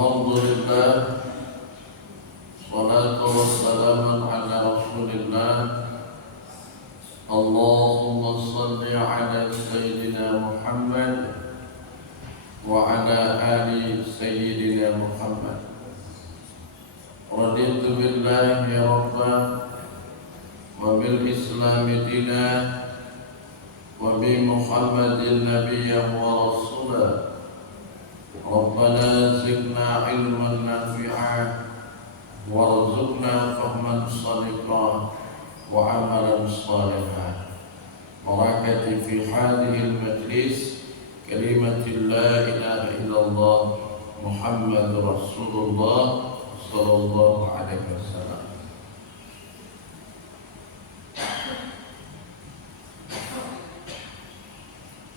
Alhamdulillah, salatu wassalamu ala Rasulillah. Allahumma salli ala Sayyidina Muhammad wa ala ali Sayyidina Muhammad. Raditu billahi rabba wa bil islami dina wa bi Muhammadin nabiyyan wa rasulah. Rabbana zidna ilman nafi'a warzuqna fahman salihah wa amalan salihah. Barakati fi hadhihi al-majlis kalimati la ilaha illallah Muhammadur Rasulullah sallallahu alaihi wasallam.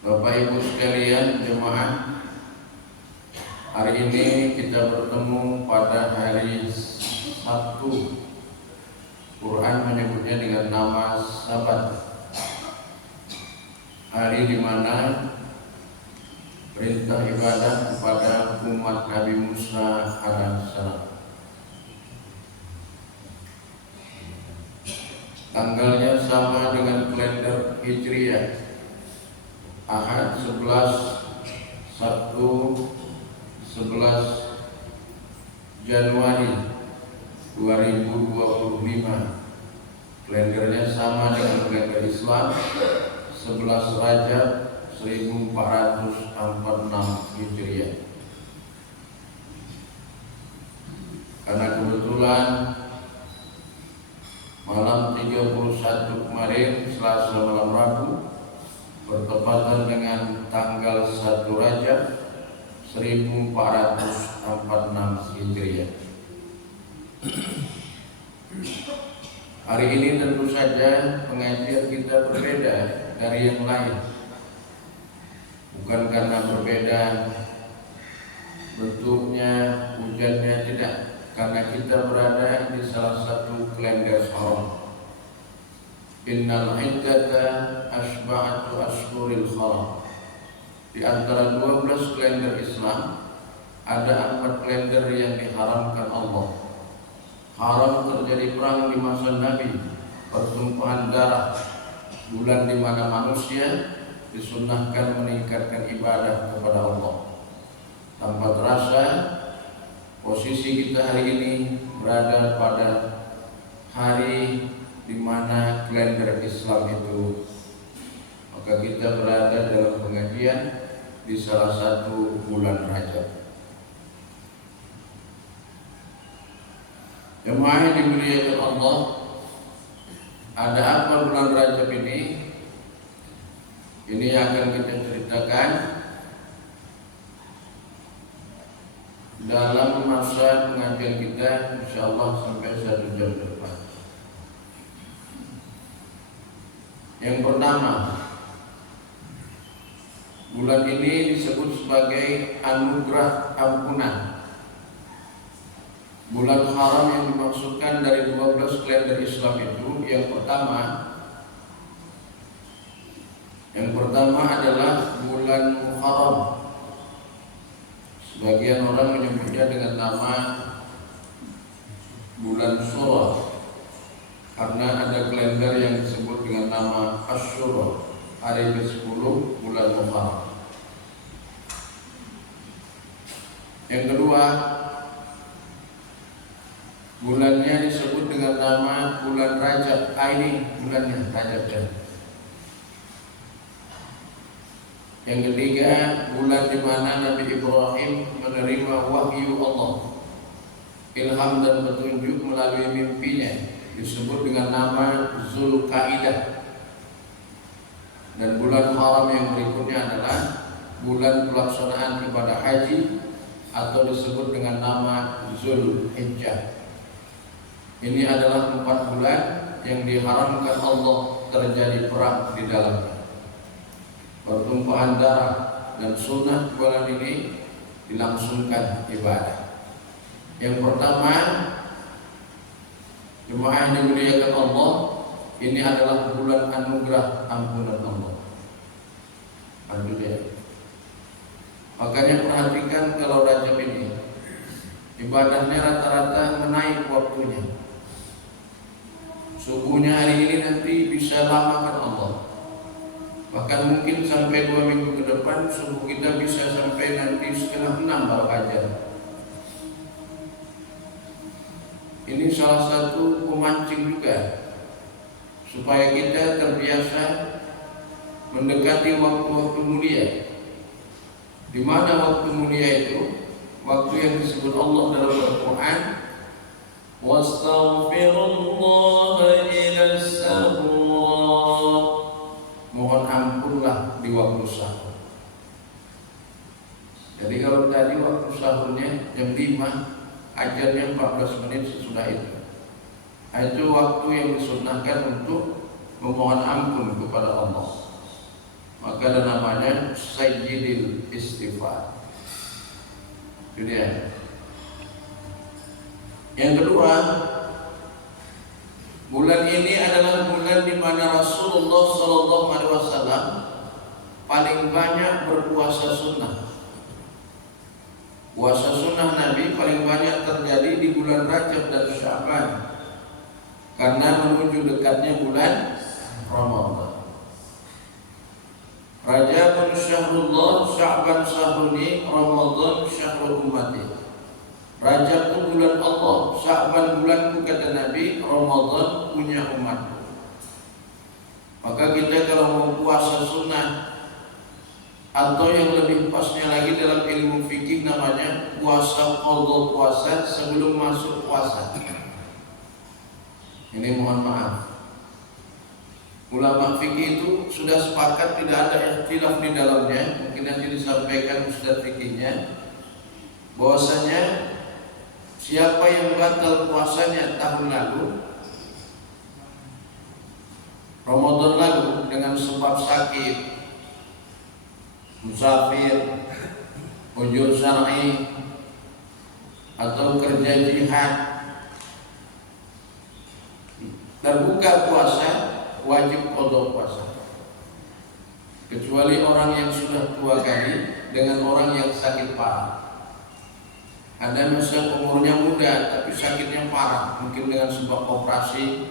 Bapak Ibu sekalian jemaah, hari ini kita bertemu pada hari Sabtu. Quran menyebutnya dengan nama Sabat. Hari di mana perintah ibadah kepada umat Nabi Musa alaihissalam. Tanggalnya sama dengan kalender Hijriah. Ahad 11, Sabtu 11 Januari 2025. Kalendernya sama dengan kalender Islam 11 Rajab 1446 Hijriah. Karena kebetulan malam 31 kemarin, Selasa malam Rabu, bertepatan dengan tanggal 1 Rajab 1446 Hijriah. Hari ini tentu saja pengajian kita berbeda dari yang lain. Bukan karena berbeda bentuknya, hujannya, tidak. Karena kita berada di salah satu kalender haram. Innal iddata asba'atu ashhuril haram. Di antara 12 kalender Islam ada 4 kalender yang diharamkan Allah. Haram terjadi perang di masa Nabi, pertumpahan darah, bulan di mana manusia disunnahkan meningkatkan ibadah kepada Allah. Tanpa terasa, posisi kita hari ini berada pada hari di mana kalender Islam itu, maka kita berada dalam pengajian di salah satu bulan Rajab. Jemaah yang dimuliakan Allah, ada apa bulan Rajab ini? Ini akan kita ceritakan dalam masa pengajian kita, insyaallah sampai 1 jam ke depan. Yang pertama, bulan ini disebut sebagai anugerah ampunan. Bulan haram yang dimaksudkan dari 12 kalender Islam itu yang pertama adalah bulan Muharram. Sebagian orang menyebutnya dengan nama bulan Syura, karena ada kalender yang disebut dengan nama Asyura, hari ke-10 bulan Muharram. Yang kedua, bulannya disebut dengan nama bulan Rajab. Ini bulannya Rajab. Yang ketiga, bulan di mana Nabi Ibrahim menerima wahyu Allah, ilham dan petunjuk melalui mimpinya, disebut dengan nama Zulkaidah. Dan bulan haram yang berikutnya adalah bulan pelaksanaan ibadah haji atau disebut dengan nama Zulhijjah. Ini adalah 4 bulan yang diharamkan Allah terjadi perang di dalamnya. Pertumpahan darah dan sunnah bulan ini dilangsungkan ibadah. Yang pertama, jemaah yang dimuliakan Allah, ini adalah bulan anugerah ampunan Allah. Makanya perhatikan kalau Rajab ini ibadahnya rata-rata menaik waktunya. Subuhnya hari ini nanti bisa lamakan Allah. Bahkan mungkin sampai 2 minggu ke depan subuh kita bisa sampai nanti 5:30 baru ajar. Ini salah satu pemancing juga supaya kita terbiasa mendekati waktu-waktu mulia. Di mana waktu mulia itu? Waktu yang disebut Allah dalam Al-Quran, wastaghfirullaha ila sahur. Mohon ampunlah di waktu sahur. Jadi kalau tadi waktu sahurnya jam 5, ajarnya 14 menit sesudah itu. Itu waktu yang disunnahkan untuk memohon ampun kepada Allah. Maka ada namanya sayyidil istighfar. Itu dia. Yang kedua, bulan ini adalah bulan di mana Rasulullah SAW paling banyak berpuasa sunnah. Puasa sunnah Nabi paling banyak terjadi di bulan Rajab dan Sya'ban, karena menuju dekatnya bulan Ramadan. Rajabun syahrullah, Sya'ban syahruni, Ramadan syahrul ummati. Rajab itu bulan Allah, Sya'ban bulanku kata Nabi, Ramadan punya umatku. Maka kita kalau mau puasa sunnah, atau yang lebih pasnya lagi dalam ilmu fikih namanya puasa qadha, puasa sebelum masuk puasa. Ini mohon maaf, ulama fikih itu sudah sepakat, tidak ada ikhtilaf di dalamnya. Mungkin nanti disampaikan ustaz fikihnya, bahwasanya siapa yang batal puasanya tahun lalu, Ramadan lalu, dengan sebab sakit, musafir, ujur syar'i, atau kerja jihad, terbuka puasa, wajib qadha puasa. Kecuali orang yang sudah tua kali dengan orang yang sakit parah. Ada misalnya umurnya muda tapi sakitnya parah, mungkin dengan sebab operasi.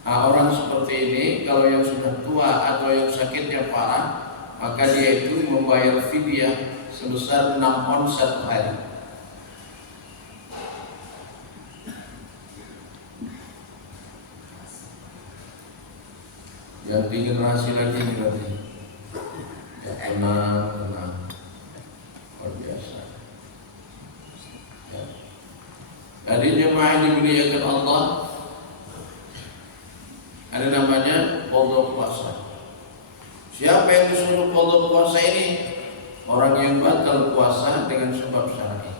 Nah, orang seperti ini kalau yang sudah tua atau yang sakitnya parah, maka dia itu membayar fidyah sebesar 6 on 1 hari. Yang di generasi lagi berarti ya, tenang, luar biasa. Ya. Tadi jemaah dimuliakan Allah, ada namanya qadha puasa. Siapa yang disuruh qadha puasa ini? Orang yang batal puasa dengan sebab syar'i.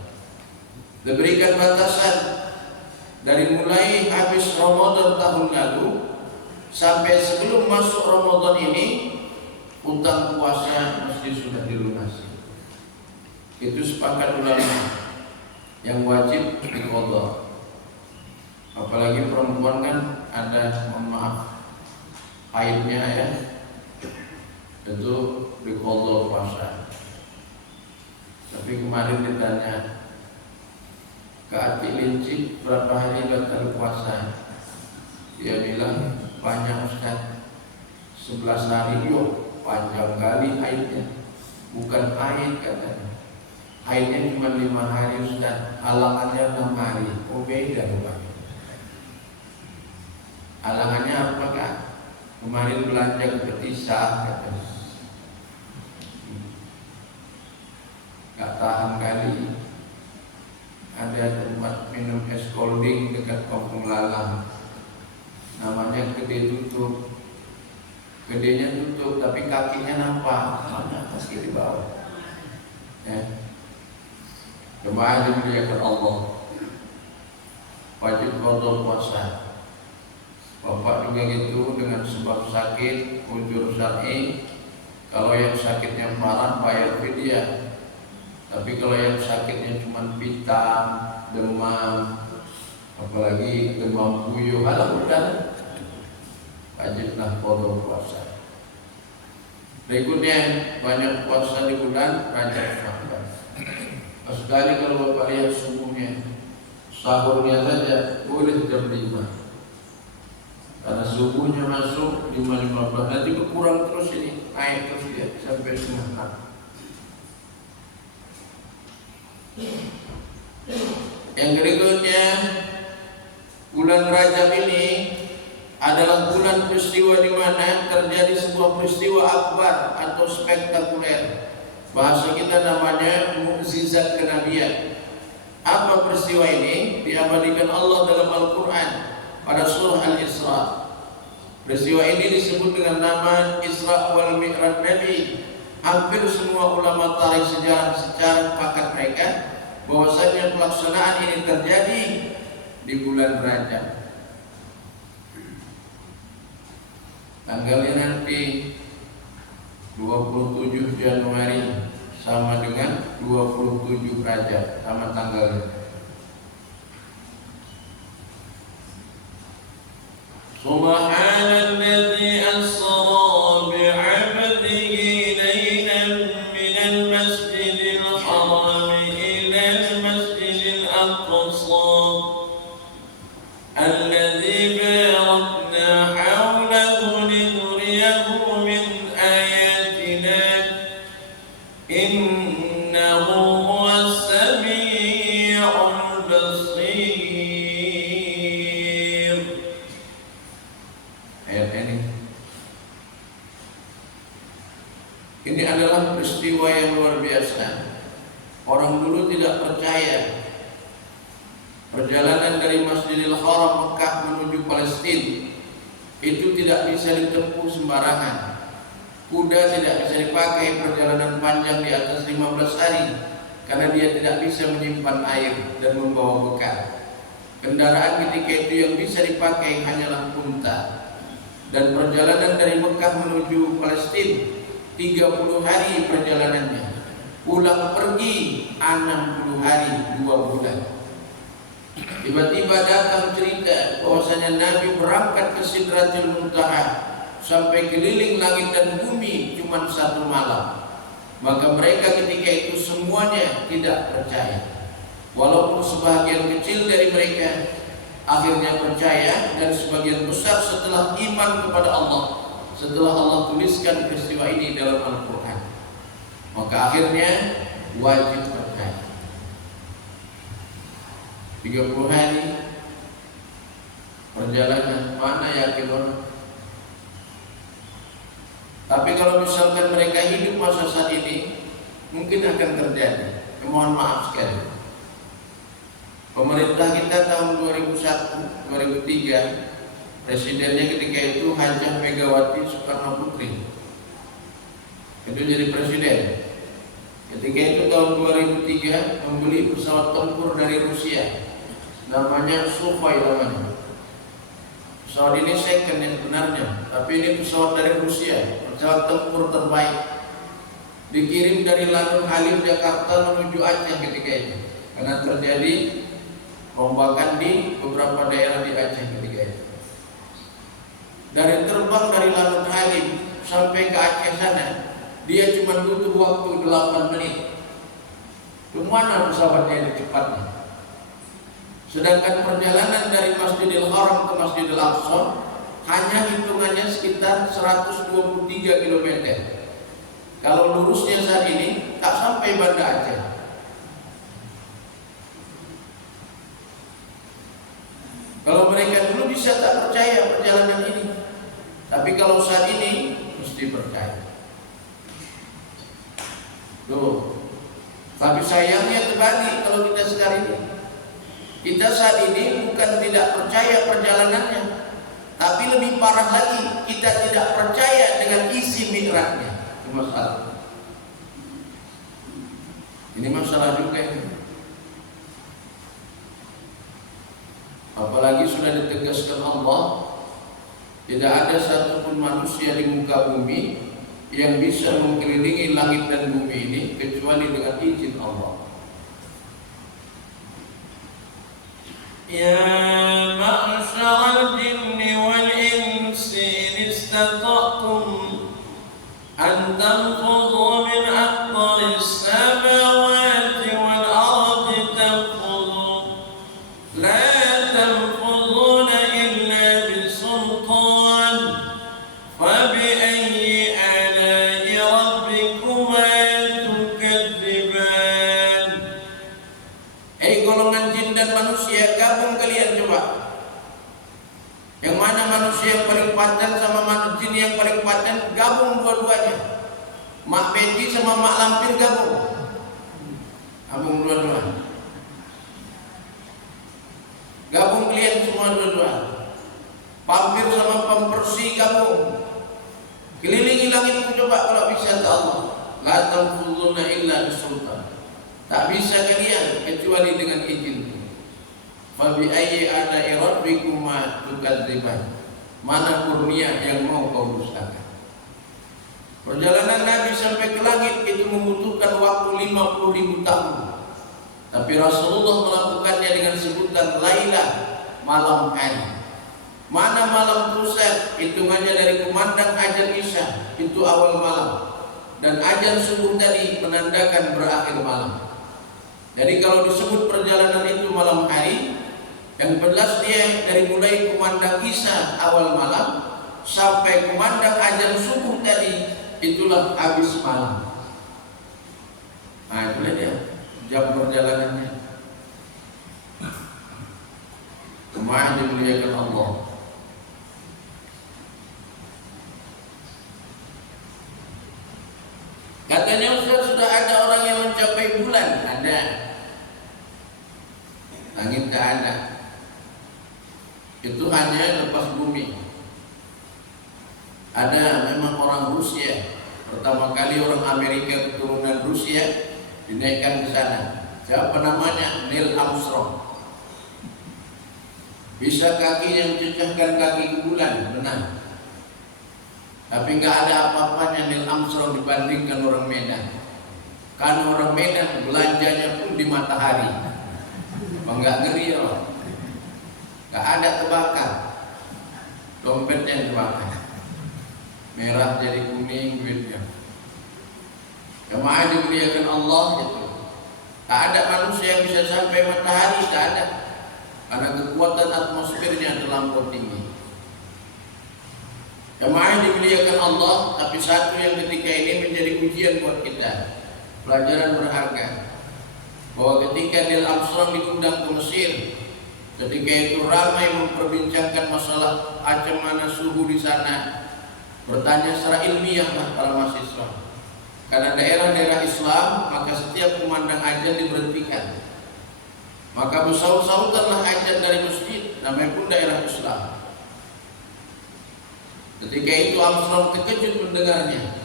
Diberikan batasan dari mulai habis Ramadan tahun lalu sampai sebelum masuk Ramadan ini, utang puasa mesti sudah dilunasi. Itu sepakat ulama yang wajib diqadha. Apalagi perempuan kan ada, mohon maaf, haidnya ya, itu diqadha puasa. Tapi kemarin ditanya ke Ati Lincik berapa hari batal puasa, dia bilang banyak Ustaz, 11 hari. Yuk, panjang kali haidnya. Bukan haid katanya, haidnya cuma 5 hari Ustaz, halangannya 6 hari. Oh beda rupanya. Halangannya apa Kak? Kemarin belanja ke Petisah katanya, gak tahan kali. Ada tempat minum es colding dekat Kampung Lalang, namanya Gede Tutup. Gedenya tutup tapi kakinya nampak, mana kaki di bawah. Ya. Jemaah dimuliakan Allah, wajib qadha puasa. Bapak juga gitu, dengan sebab sakit, ujur syar'i. Kalau yang sakitnya parah bayar fidyah. Tapi kalau yang sakitnya cuma pitam, demam, apalagi demam puyuh, udah wajiblah qadha puasa. Berikutnya banyak puasa di bulan Rajab Sya'ban. Sekali kalau Bapak lihat subuhnya, sahurnya saja boleh jam 5, karena subuhnya masuk 5.15, nanti berkurang terus ini, naik terus ya sampai setengah 6. Yang berikutnya, bulan Rajab ini adalah bulan peristiwa di mana terjadi sebuah peristiwa akbar atau spektakuler. Bahasa kita namanya mukjizat kenabian. Apa peristiwa ini? Diabadikan Allah dalam Al-Quran pada surah Al-Isra. Peristiwa ini disebut dengan nama Isra wal Mi'raj Nabi. Hampir semua ulama tarikh sejarah secara sepakat mereka bahwasanya pelaksanaan ini terjadi di bulan Rajab. Tanggalnya nanti 27 Januari sama dengan 27 Rajab, sama tanggalnya. Subhanalladzi asra bi'abdihi laylan minal masjidil haram ilal masjidil aqsa alladzi barakna hawlahu linuriyahu min ayatina innahu huwas sami'ul basir. Ayat ini adalah peristiwa yang luar biasa. Orang dulu tidak percaya perjalanan dari Masjidil Haram Mekah menuju Palestina itu tidak bisa ditempuh sembarangan. Kuda tidak bisa dipakai perjalanan panjang di atas 15 hari karena dia tidak bisa menyimpan air dan membawa bekal. Kendaraan ketika itu yang bisa dipakai hanyalah unta. Dan perjalanan dari Mekah menuju Palestina 30 hari perjalanannya. Pulang pergi 60 hari 2 bulan. Tiba-tiba datang cerita bahwasanya Nabi berangkat ke Sidratul Muntaha sampai keliling langit dan bumi cuma 1 malam. Maka mereka ketika itu semuanya tidak percaya. Walaupun sebagian kecil dari mereka akhirnya percaya, dan sebagian besar setelah iman kepada Allah setelah Allah tuliskan peristiwa ini dalam Al-Quran, maka akhirnya wajib percaya. 30 hari perjalanan, mana yakin orang? Tapi kalau misalkan mereka hidup masa saat ini, mungkin akan terjadi. Mohon maaf sekali. Pemerintah kita tahun 2001, 2003, presidennya ketika itu Hajah Megawati Soekarno Putri. Itu jadi presiden. Ketika itu tahun 2003 membeli pesawat tempur dari Rusia, namanya Sukhoi namanya. Pesawat ini second yang sebenarnya, tapi ini pesawat dari Rusia, pesawat tempur terbaik. Dikirim dari Lanut Halim Jakarta menuju Aceh ketika itu, karena terjadi rombakan di beberapa daerah di Aceh ketika itu. Dari terbang dari Lanut Halim sampai ke Aceh sana, dia cuma butuh waktu 8 menit. Kemana pesawatnya ini cepatnya? Sedangkan perjalanan dari Masjidil Haram ke Masjidil Aqsa hanya hitungannya sekitar 123 km. Kalau lurusnya saat ini tak sampai Banda Aceh. Kalau mereka dulu bisa tak percaya perjalanan ini, tapi kalau saat ini mesti percaya. Tuh. Tapi sayangnya terbalik kalau kita sekarang ini. Kita saat ini bukan tidak percaya perjalanannya, tapi lebih parah lagi, kita tidak percaya dengan isi mi'rajnya. Itu masalah. Ini masalah juga ini. Apalagi sudah ditegaskan Allah, tidak ada satupun manusia di muka bumi yang bisa mengelilingi langit dan bumi ini kecuali dengan izin Allah. Ya ma'syaral jinni wal insi in istata'tum an tanfudhu min aqtaris samawati wal paten sama jin yang paling paten, gabung dua-duanya. Mak Peci sama Mak Lampir gabung dua-dua. Gabung kalian semua dua-dua. Pampir sama Pampersi gabung. Kelilingi langit coba kalau bisa Allah. La tanfuduna illa bisultan. Tak bisa kalian kecuali dengan izin. Fa bi ayyi ala'i rabbikuma tukadziban. Mana kurnia yang mau kau dustakan? Perjalanan Nabi sampai ke langit itu membutuhkan waktu 50.000 tahun. Tapi Rasulullah melakukannya dengan sebutan Lailah, malam hari. Mana malam pusat, hitungannya dari kumandang azan Isya, itu awal malam. Dan azan subuh tadi menandakan berakhir malam. Jadi kalau disebut perjalanan itu malam hari, yang jelas dia dari mulai kumandang Isya awal malam sampai kumandang azan subuh tadi, itulah habis malam. Nah itulah dia jam perjalanannya. Kemana dimuliakan Allah. Katanya Ustaz, sudah ada orang yang mencapai bulan. Ada. Langit tak ada. Itu hanya lepas bumi. Ada memang orang Rusia. Pertama kali orang Amerika keturunan Rusia dinaikkan ke sana. Siapa namanya? Neil Armstrong. Bisa kakinya mencecahkan kaki ke bulan, benar. Tapi nggak ada apa-apanya Neil Armstrong dibandingkan orang Medan. Karena orang Medan belanjanya pun di matahari. Apa nggak ngeri ya? Nggak ada kebakar. Dompetnya dibakar. Merah jadi kuning duitnya. Jemaah dimuliakan Allah itu. Tak ada manusia yang bisa sampai matahari, tak ada. Karena kekuatan atmosfernya terlampau tinggi. Jemaah dimuliakan Allah, tapi satu yang ketika ini menjadi ujian buat kita, pelajaran berharga. Bahwa ketika Neil Armstrong diundang ke Mesir, ketika itu ramai memperbincangkan masalah macam mana suhu di sana. Bertanya secara ilmiah para mahasiswa. Karena daerah-daerah Islam, maka setiap kumandang azan diberhentikan. Maka bersaut-sautanlah azan dari masjid, namanya pun daerah Islam. Ketika itu Armstrong terkejut mendengarnya.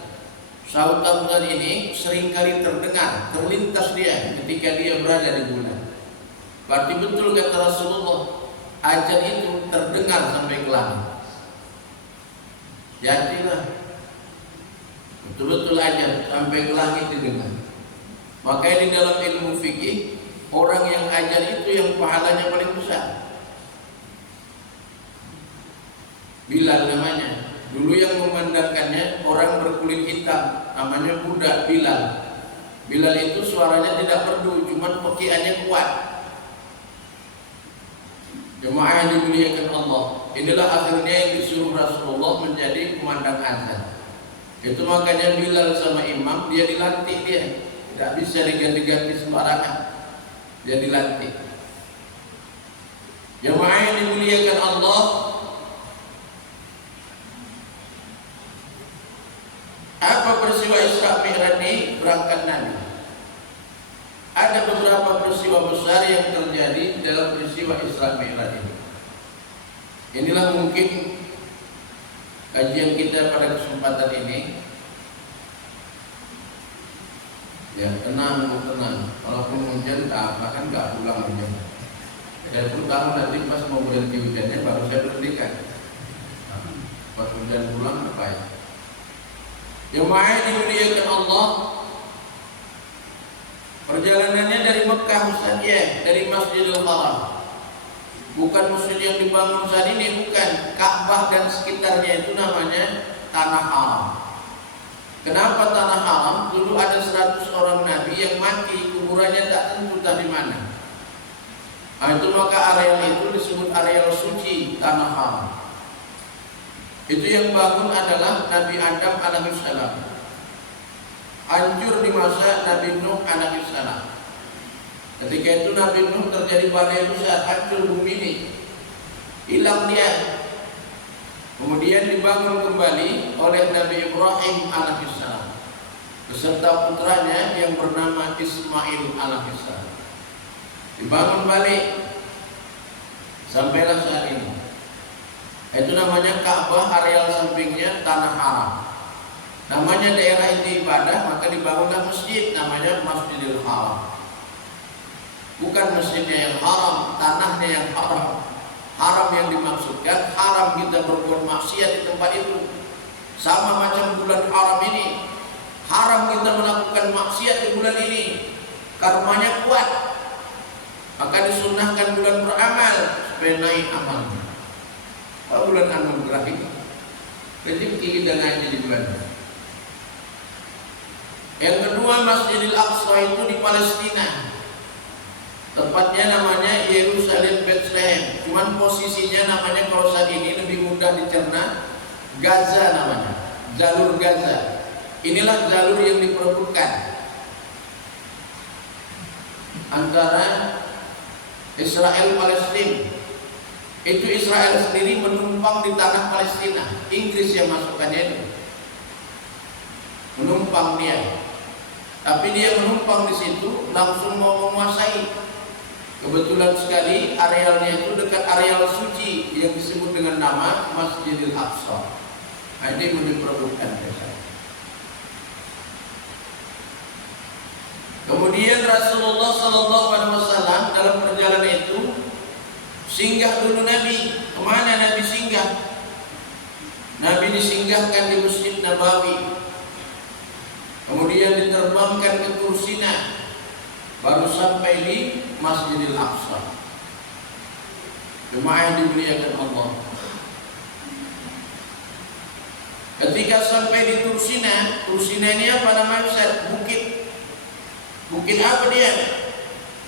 Sautan ini seringkali terdengar, terlintas dia ketika dia berada di bulan. Berarti betul kata Rasulullah, azan itu terdengar sampai ke langit. Jadilah betul-betul azan sampai ke langit didengar. Makanya di dalam ilmu fikih, orang yang azan itu yang pahalanya paling besar. Bilal namanya. Dulu yang memandangkannya orang berkulit hitam, namanya budak Bilal. Bilal itu suaranya tidak merdu, cuma pekiannya kuat. Jemaah yang dimuliakan Allah, inilah akhirnya yang disuruh Rasulullah menjadi kumandang azan. Itu makanya Bilal sama imam dia dilantik dia, tidak bisa diganti-ganti sembarangan. Dia dilantik. Jemaah yang dimuliakan Allah, apa peristiwa Isra Mi'raj ini berangkat Nabi? Ada beberapa peristiwa besar yang terjadi dalam peristiwa Isra Mi'raj ini. Inilah mungkin kajian kita pada kesempatan ini. Ya tenang, walaupun hujan tak akan nggak pulang hujan. Saya pun tahu nanti pas mau berhenti hujannya baru saya berhentikan. Pas hujan pulang apa ya? Jemaah dimuliakan Allah, perjalanannya dari Mekah Ustaz, ya, dari Masjidil Haram. Bukan masjid yang dibangun saat ini, bukan. Ka'bah dan sekitarnya itu namanya Tanah Haram. Kenapa Tanah Haram? Dulu ada 100 orang Nabi yang mati, kuburannya tak tentu di mana. Nah, itu maka areal itu disebut areal suci Tanah Haram. Itu yang bangun adalah Nabi Adam alaihissalam. Hancur di masa Nabi Nuh alaihissalam. Ketika itu Nabi Nuh terjadi badai besar, hancur bumi ini, hilang dia. Kemudian dibangun kembali oleh Nabi Ibrahim alaihissalam beserta putranya yang bernama Ismail alaihissalam. Dibangun balik sampailah saat ini. Itu namanya Ka'bah, areal sampingnya tanah haram. Namanya daerah itu ibadah, maka dibangunlah masjid namanya Masjidil Haram. Bukan masjidnya yang haram, tanahnya yang haram. Haram yang dimaksudkan haram kita berbuat maksiat di tempat itu. Sama macam bulan haram ini, haram kita melakukan maksiat di bulan ini, karmanya kuat. Maka disunnahkan bulan beramal supaya naik amalnya. Kalau bulan anugerah ini, berarti kita ngaji di bulan. Yang kedua, Masjidil Aqsa itu di Palestina. Tempatnya namanya Yerusalem Bethlehem. Cuman posisinya namanya kalau saat ini lebih mudah dicerna, Gaza namanya, jalur Gaza. Inilah jalur yang diperebutkan antara Israel Palestina. Itu Israel sendiri menumpang di tanah Palestina. Inggris yang masukkannya itu. Menumpang dia. Tapi dia menumpang di situ langsung mau menguasai. Kebetulan sekali arealnya itu dekat areal suci yang disebut dengan nama Masjidil Aqsa. Ini diperebutkan biasanya. Kemudian Rasulullah SAW dalam perjalanan itu singgah dulu Nabi. Kemana Nabi singgah? Nabi disinggahkan di Masjid Nabawi. Kemudian diterbangkan ke Tursina, baru sampai di Masjidil Aqsa. Jemaah yang dimuliakan Allah. Ketika sampai di Tursina, Tursina ini apa namanya Ustaz? Bukit. Bukit apa dia?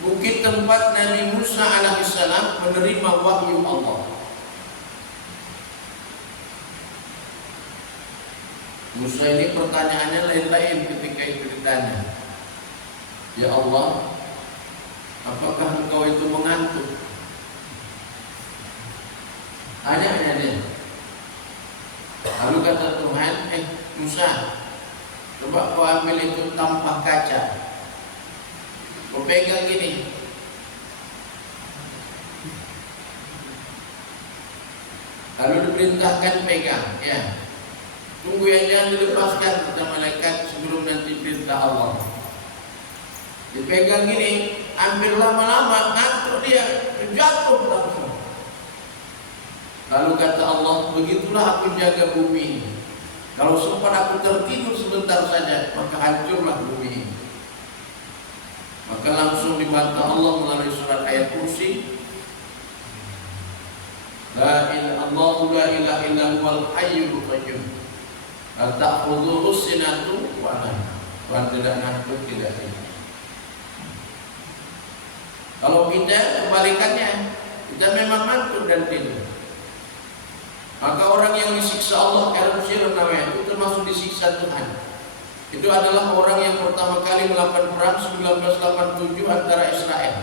Bukit tempat Nabi Musa alaihissalam menerima wahyu Allah. Musa ini pertanyaannya lain-lain ketika itu ditanya, ya Allah, apakah engkau itu mengantuk? Tanya dia. Lalu kata Tuhan, Musa, coba kau ambil itu tampah kaca, kau pegang gini. Lalu diperintahkan pegang, ya. Tunggu ya, jangan dilepaskan kata malaikat sebelum nanti perintah Allah. Dipegang gini, hampir lama-lama ngantuk dia, jatuh langsung. Lalu kata Allah, begitulah aku jaga bumi ini. Kalau sempat aku tertidur sebentar saja, maka hancurlah bumi ini. Maka langsung dibantah Allah melalui surat ayat kursi. La ilaha illa huwal hayyul qayyum. Ta'khudhuhu sinatun wa nawm. Tuhan tidak ngantuk, tidak tidur. Kalau kita kebalikannya, kita memang ngantuk dan tidur. Maka orang yang disiksa Allah itu termasuk disiksa Tuhan. Itu adalah orang yang pertama kali melakukan perang 1987 antara Israel.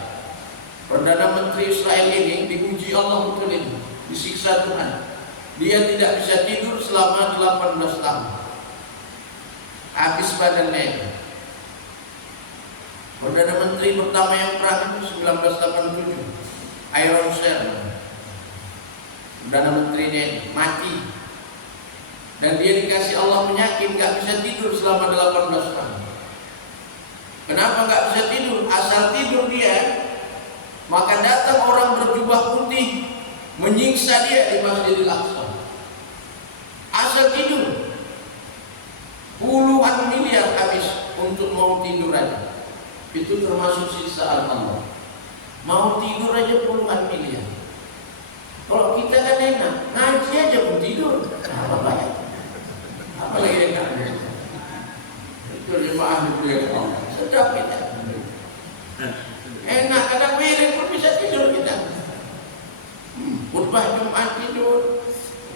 Perdana Menteri Israel ini diuji Allah betul ini, disiksa Tuhan. Dia tidak bisa tidur selama 18 tahun. Habis badannya. Perdana Menteri pertama yang perang itu 1987, Iron Cell. Perdana Menterinya mati. Dan dia dikasih Allah penyakit, gak bisa tidur selama 18 tahun. Kenapa gak bisa tidur? Asal tidur dia, maka datang orang berjubah putih menyiksa dia di Masjidil Aqsa. Asal tidur, puluhan miliar habis untuk mau tidur aja. Itu termasuk siksaan Allah. Mau tidur aja puluhan miliar. Kalau kita kan enak, ngaji aja pun tidur. Apa lagi yang enak? Itu jemaah dimuliakan Allah. Sedap kita. Enak, kadang wirid pun bisa tidur kita. Khutbah Jumat tidur.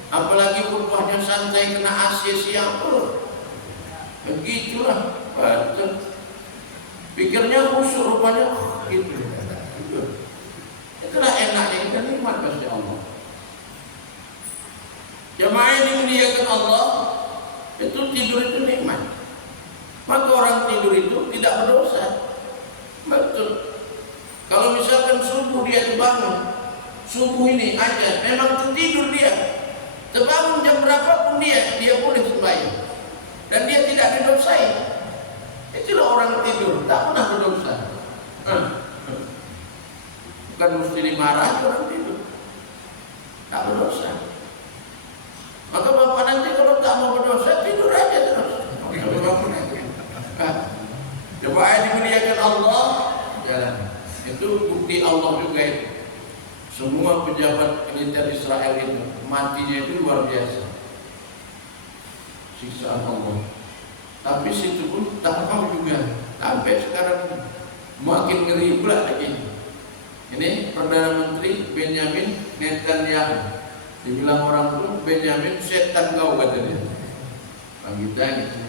Apalagi khutbahnya santai kena AC siang. Begitulah. Pikirnya khusyuk, rupanya gitu. Itulah enaknya kita nikmat pasti Allah. Jamaah yang dimuliakan Allah, itu tidur itu nikmat. Maka orang tidur itu tidak berdosa. Betul. Kalau misalkan subuh dia terbangun, subuh ini aja, memang tertidur dia, terbangun jam berapapun dia boleh sembahyang dan dia tidak didosai. Itulah orang tidur, tak pernah berdosa. Bukan mesti dimarah orang tidur, tak berdosa. Maka bapak nanti kalau tak mau berdosa tidur aja terus. Coba dimuliakan Allah, jalan. Itu bukti Allah juga itu. Semua pejabat militer Israel itu matinya itu luar biasa. Siksaan Allah. Tapi situ pun tak mau juga. Sampai sekarang makin ngeri pula lagi. Ini Perdana Menteri Benjamin Netanyahu. Dibilang orang pun Benjamin setan kau katanya. Kita gitu.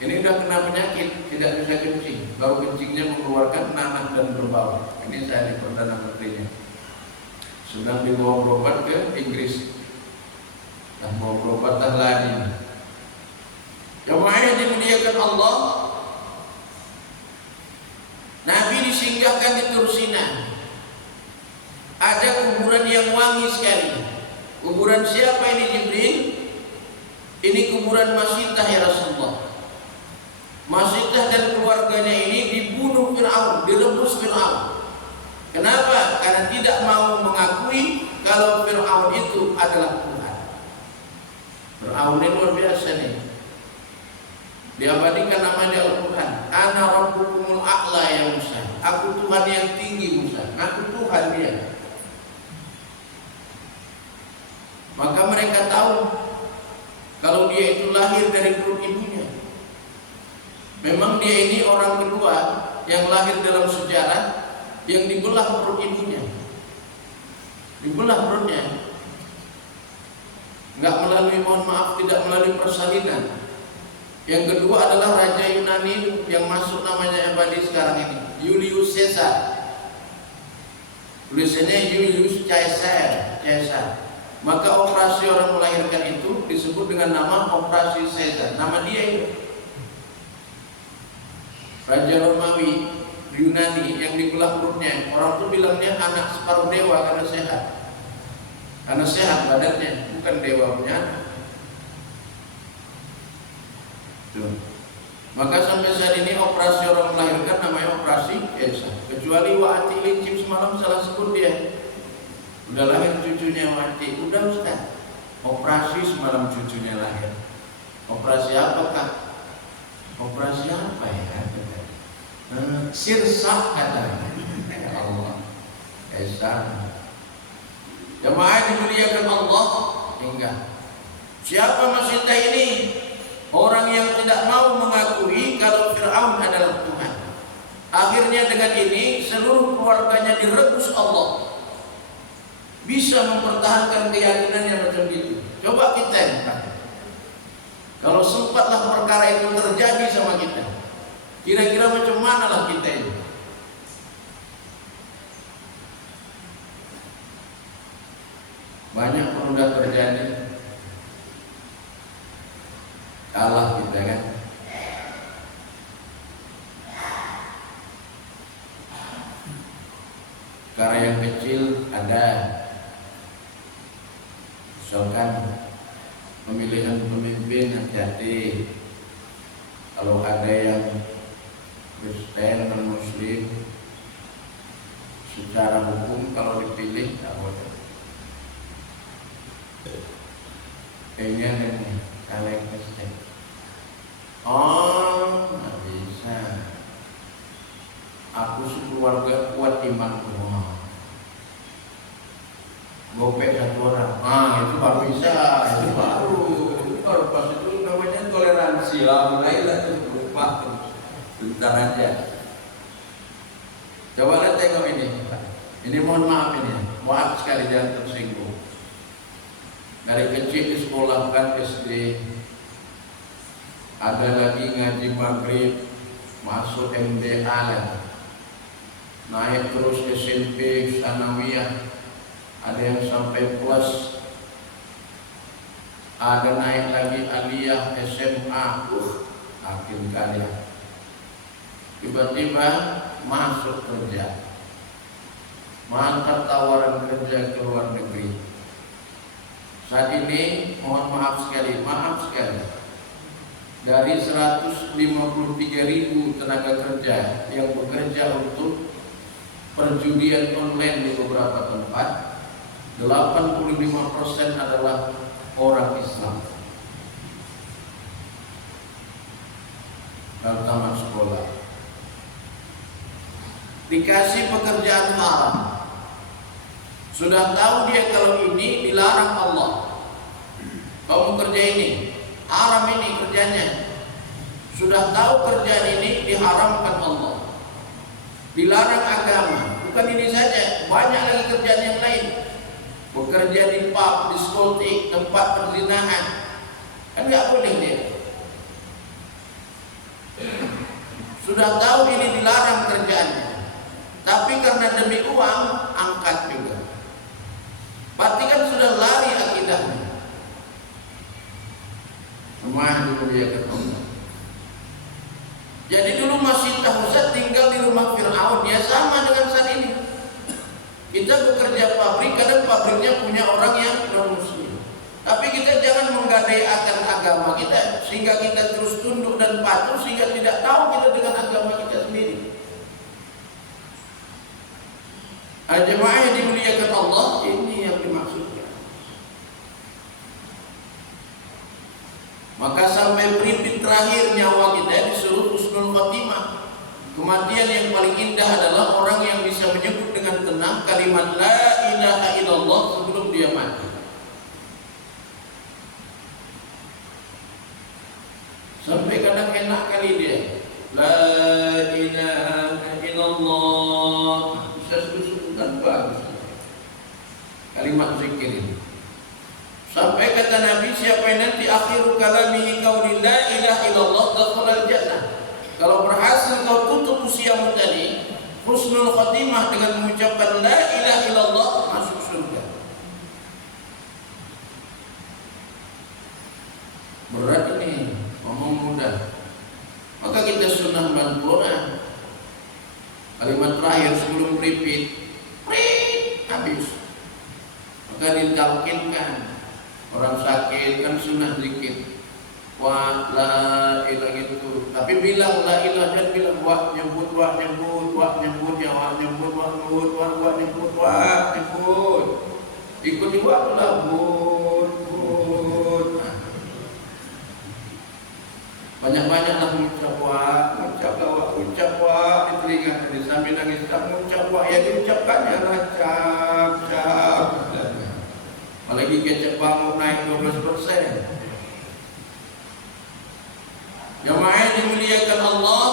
Ini udah kena penyakit, tidak bisa kencing. Baru kencingnya mengeluarkan nanah dan berbau. Ini saya di Perdana Menterinya. Sedang dibawa berobat ke Inggris. Mau berobat dah lagi. Jamaah yang dimuliakan Allah, Nabi disinggahkan di Tursina. Ada kuburan yang wangi sekali. Kuburan siapa ini Jibril? Ini kuburan Masitah ya Rasulullah. Masitah dan keluarganya ini dibunuh Fir'aun, direbus Fir'aun. Kenapa? Karena tidak mau mengakui kalau Fir'aun itu adalah Tuhan. Fir'aun ini luar biasa nih. Diabadikan nama di Al-Quran. Ana rabbukumul a'la ya Musa. Aku Tuhan yang tinggi Musa. Aku Tuhan dia. Maka mereka tahu kalau dia itu lahir dari perut ibunya. Memang dia ini orang kedua yang lahir dalam sejarah yang dibelah perut ibunya. Dibelah perutnya. Enggak melalui, mohon maaf, tidak melalui persalinan. Yang kedua adalah Raja Yunani yang masuk namanya abadi sekarang ini, Julius Caesar. Tulisannya Julius Caesar. Maka operasi orang melahirkan itu disebut dengan nama operasi Caesar. Nama dia itu. Raja Romawi Yunani yang dibelah perutnya, orang itu bilangnya anak separuh dewa karena sehat. Karena sehat badannya, bukan dewa punya anak. Maka sampai saat ini operasi orang melahirkan namanya operasi Caesar. Kecuali Wati Lincip semalam salah sebut dia. Udah lahir cucunya mati, udah Ustaz. Operasi semalam cucunya lahir. Operasi apakah? Operasi apa ya? Sirsak katanya. Ya Allah. Caesar. Jemaah dimuliakan Allah. Hingga siapa Masitah ini? Orang yang tidak mau mengakui kalau Fir'aun adalah Tuhan. Akhirnya dengan ini seluruh keluarganya direbus Allah. Bisa mempertahankan keyakinannya macam itu. Coba kita kalau sempatlah perkara itu terjadi sama kita, kira-kira macam mana lah kita ini? Banyak pun sudah terjadi. Kalah kita kan. Perkara yang kecil ada. Misalkan pemilihan pemimpin hati-hati. Kalau ada yang Kristen dan Muslim, secara hukum kalau dipilih tak boleh. Kayaknya nih caleg Kristen. Oh, nggak bisa. Aku sekeluarga kuat imanku. Gopek satu orang, itu baru bisa, itu baru. Kalau pas itu namanya toleransi lah, mulailah itu lupa terus, bentar aja. Coba lihat tengok ini mohon maaf maaf sekali jangan tersinggung. Dari kecil di sekolah kan SD, ada lagi ngaji maghrib, masuk MDA lah, naik terus SMP, sanawiyah. Ada yang sampai plus ada naik lagi aliyah SMA, makin kalian. Tiba-tiba masuk kerja, mantap tawaran kerja ke luar negeri. Saat ini mohon maaf sekali, dari 153.000 tenaga kerja yang bekerja untuk perjudian online di beberapa tempat, 85% adalah orang Islam. Kalau tamat sekolah dikasih pekerjaan haram, sudah tahu dia kalau ini dilarang Allah. Kamu kerja ini haram, ini kerjanya. Sudah tahu kerjaan ini diharamkan Allah, dilarang agama. Bukan ini saja, banyak lagi kerjaan yang lain. Bekerja di pub, diskotik, tempat perzinahan, kan nggak boleh dia. Sudah tahu ini dilarang kerjaannya, tapi karena demi uang angkat juga. Berarti kan sudah lari akidahnya. Rumah dimuliakan Allah. Jadi dulu masih Tahuzat tinggal di rumah Fir'aun, ya sama dengan saat ini. Kita bekerja pabrik, kadang pabriknya punya orang yang non-muslim. Tapi kita jangan menggadai akan agama kita, sehingga kita terus tunduk dan patuh, sehingga tidak tahu kita dengan agama kita sendiri. Jemaah yang dimuliakan Allah, ini yang dimaksudkan. Maka sampai beripit terakhir nyawa kita disuruh husnul khotimah. Kematian yang paling indah adalah orang yang bisa menyebut dengan tenang kalimat la ilaha illallah sebelum dia mati. Sampai kadang enak kali dia la ilaha illallah, bisa sebut-sebutan bagus kalimat zikir ini. Sampai kata Nabi, siapa yang nanti akhiru kalamihi qauli la ilaha illallah dakhala jannah. Kalau berhasil kau tutup usiamu tadi husnul khotimah dengan mengucapkan la ilaha illallah, masuk surga. Berat ini, ngomong mudah. Maka kita sunnah bantuan. Kalimat terakhir sebelum repeat, habis. Maka ditalkinkan. Orang sakit kan sunnah zikir. Wa la ilaha itu. Tapi bilang la ilaha, dan bilang wa nyebut, wa nyebut, wa nyebut, ya wa nyebut, wa nyebut, wa nyebut, wa nyebut. Ikut di wa lah, but. Banyak-banyaklah mengucap wa di telinga tadi sambil nangis, mengucap wa ya diucapkannya lah cap. Apalagi kecap bangun naik 12%. Jemaah dimuliakan Allah,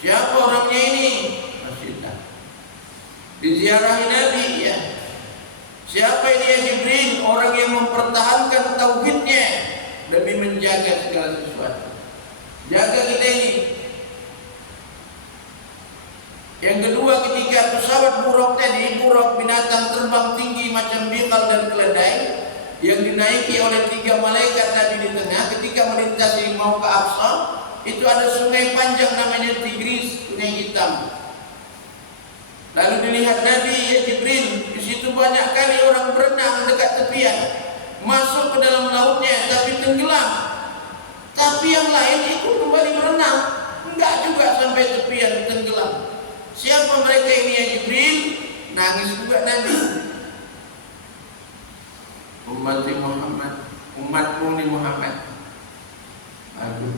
siapa orangnya ini? Masyidah. Diziarahi Nabi, ya. Siapa ini ya Jibril? Orang yang mempertahankan tauhidnya demi menjaga segala sesuatu. Jaga kita ini. Yang kedua, ketika pesawat buruk tadi, buruk binatang terbang tinggi macam bikal dan keledai, yang dinaiki oleh 3 malaikat tadi di tengah, ketika melintasi mau ke Aqsa, itu ada sungai panjang namanya Tigris, sungai hitam. Lalu dilihat Nabi, ya Jibril, di situ banyak kali orang berenang dekat tepian, masuk ke dalam lautnya tapi tenggelam. Tapi yang lain ikut kembali berenang, enggak juga sampai tepian tenggelam. Siapa mereka ini ya Jibril? Nangis juga Nabi. Umat Muhammad, umatmu ni Muhammad. Aduh.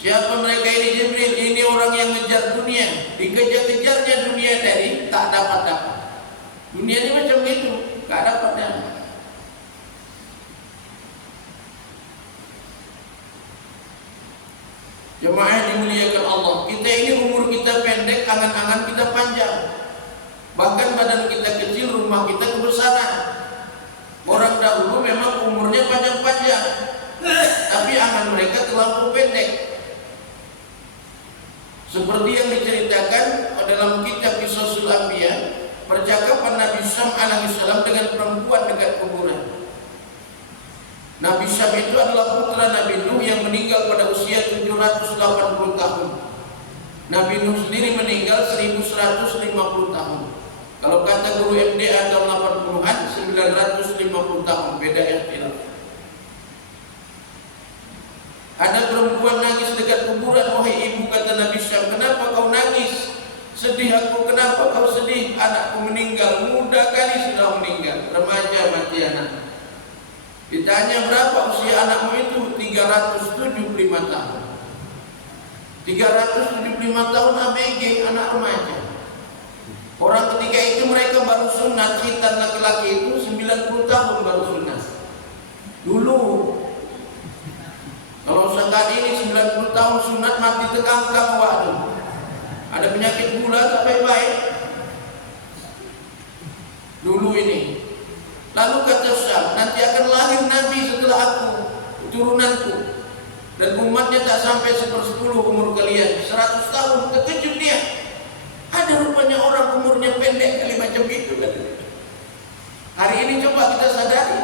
Siapa mereka ini Jibril? Ini orang yang ngejar dunia. Dikejar-kejarnya dunia tadi, tak dapat-dapat. Dunia ini macam itu, tak dapat-dapat. Jemaah dimuliakan Allah, kita ini umur kita pendek, angan-angan kita panjang. Bahkan badan kita kecil, rumah kita kebesaran. Orang dahulu memang umurnya panjang-panjang, tapi angan mereka terlalu pendek. Seperti yang diceritakan dalam kitab Qisasul Anbiya, percakapan Nabi Syam alaihissalam dengan perempuan dekat kuburan. Nabi Syam itu adalah putra Nabi Nuh yang meninggal pada usia 780 tahun. Nabi Nuh sendiri meninggal 1150 tahun. Kalau kata guru MDA tahun 80-an 950 tahun, beda ikhtilaf. Ada perempuan nangis dekat kuburan, wahai ibu, kata Nabi Syam, kenapa kau nangis? Sedih aku, kenapa kau sedih? Anakku meninggal, muda kali sudah meninggal, remaja mati anak. Ditanya berapa usia anakmu itu? 375 tahun. 375 tahun ABG, anak remaja. Orang ketika itu mereka baru sunat, khitan laki-laki itu 90 tahun baru sunat. Dulu, kalau saat ini 90 tahun sunat mati tekangkang, waduh. Ada penyakit gula tak baik-baik. Dulu ini. Lalu kata Syam, nanti akan lahir Nabi setelah aku, turunanku. Dan umatnya tak sampai 1/10 umur kalian. 100 tahun, terkejut dia. Ada rupanya orang umurnya pendek kali macam itu kan. Hari ini coba kita sadari,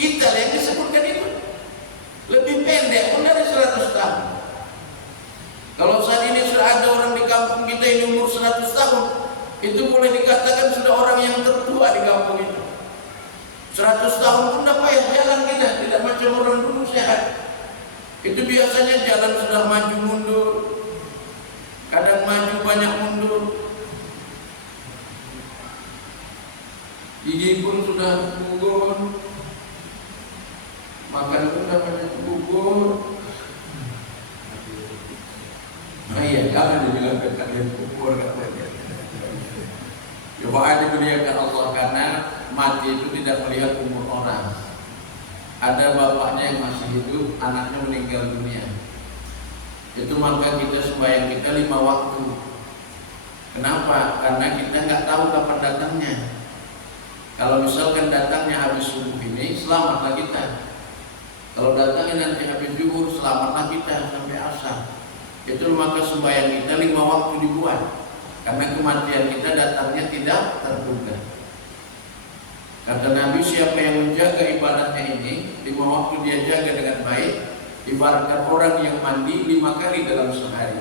kita yang disebutkan itu lebih pendek pun dari 100 tahun. Kalau saat ini sudah ada orang di kampung kita ini umur 100 tahun, itu boleh dikatakan sudah orang yang tertua di kampung itu. 100 tahun pun tak payah jalan kita, tidak macam orang dulu sehat. Itu biasanya jalan sudah maju mundur, kadang maju banyak mundur. Gigi pun sudah gugur, makan pun sudah banyak gugur. Nah iya, jangan dibilang kalian gugur, gak boleh. Coba dimuliakan Allah, karena mati itu tidak melihat umur orang. Ada bapaknya yang masih hidup, anaknya meninggal dunia. Itu maka kita sembahyang kita 5 waktu. Kenapa? Karena kita nggak tahu kapan datangnya. Kalau misalkan datangnya habis subuh ini, selamatlah kita. Kalau datangnya nanti habis zuhur, selamatlah kita sampai asar. Itu maka sembahyang kita 5 waktu dibuat. Karena kematian kita datangnya tidak terduga. Kata Nabi, siapa yang menjaga ibadahnya ini 5 waktu dia jaga dengan baik, ibaratkan orang yang mandi 5 kali dalam sehari.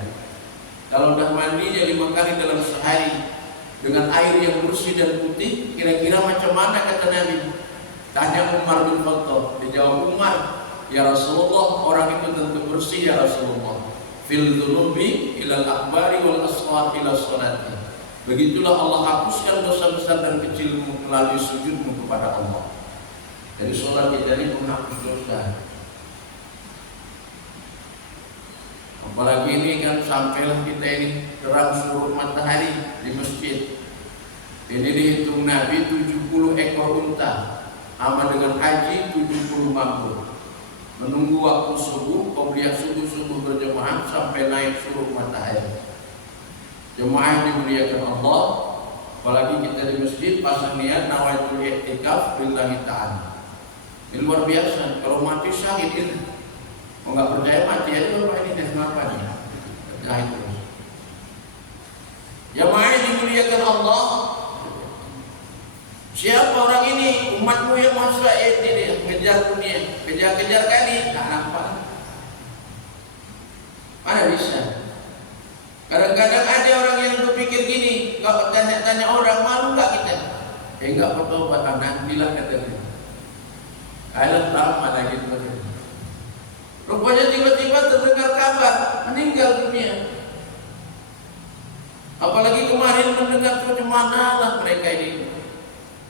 Kalau dah mandinya 5 kali dalam sehari dengan air yang bersih dan putih, kira-kira macam mana kata Nabi? Tanya Umar bin Khattab. Dijawab Umar, ya Rasulullah, orang itu tentu bersih ya Rasulullah. Fil dzunubi ilal akbari wal asghar ila sholati. Begitulah Allah hapuskan dosa besar dan kecilmu melalui sujudmu kepada Allah. Jadi sholat kita ini menghapus dosa. Apalagi ini kan sampailah kita ini terang surut matahari di masjid. Ini dihitung Nabi 70 ekor unta, sama dengan haji 70 mabur. Menunggu waktu subuh, kemudian subuh berjemaah sampai naik surut matahari. Jemaah dimuliakan Allah, apalagi kita di masjid pasang niat nawaitul i'tikaf billahi ta'ala. Ini luar biasa. Kalau mati syahid ini, mau nggak percaya mati aja bapak ini dan kenapa nih? Syahid terus. Jemaah dimuliakan Allah. Siapa orang ini? Umatmu yang masuk ayat ini ngejar dunia, kejar-kejar kali, tak nampak. Mana bisa? Kadang-kadang ada orang yang berpikir gini, kalau tanya-tanya orang, malu nggak kita? Enggak bertobat, nantilah katanya. Kalian lama lagi begitu. Rupanya tiba-tiba terdengar kabar meninggal dunia. Apalagi kemarin mendengar manalah mereka ini.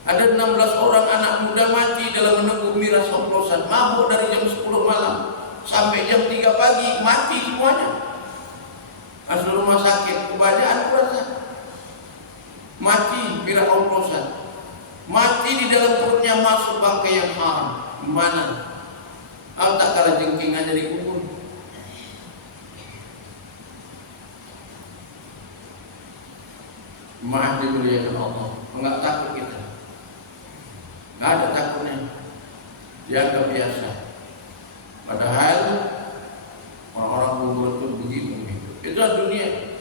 Ada 16 orang anak muda mati dalam menunggu miras oplosan, mabuk dari jam 10 malam sampai jam 3 pagi, mati semuanya. Masuk rumah sakit, kebanyakan kurasa. Mati miras oplosan. Mati di dalam perutnya masuk bangkai yang haram. Gimana? Kalau tak kalah jengking aja dikubur. Maaf dimuliakan Allah. Enggak takut kita. Enggak ada takutnya. Dianggap biasa. Padahal orang-orang kubur itu begitu. Itulah dunia.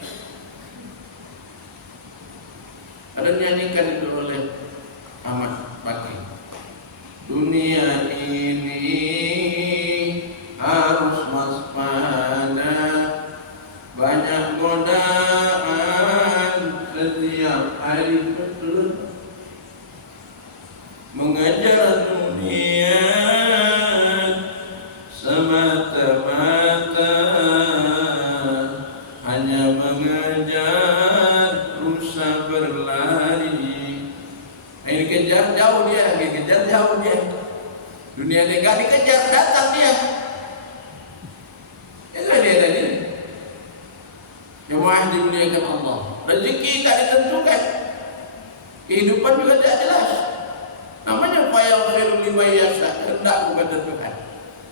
Ada nyanyikan Jemaah dimuliakan Allah. Rezeki tak ditentukan. Kehidupan juga tidak jelas. Namanya fayaghfiru liman yasha, kehendak bukan tentukan.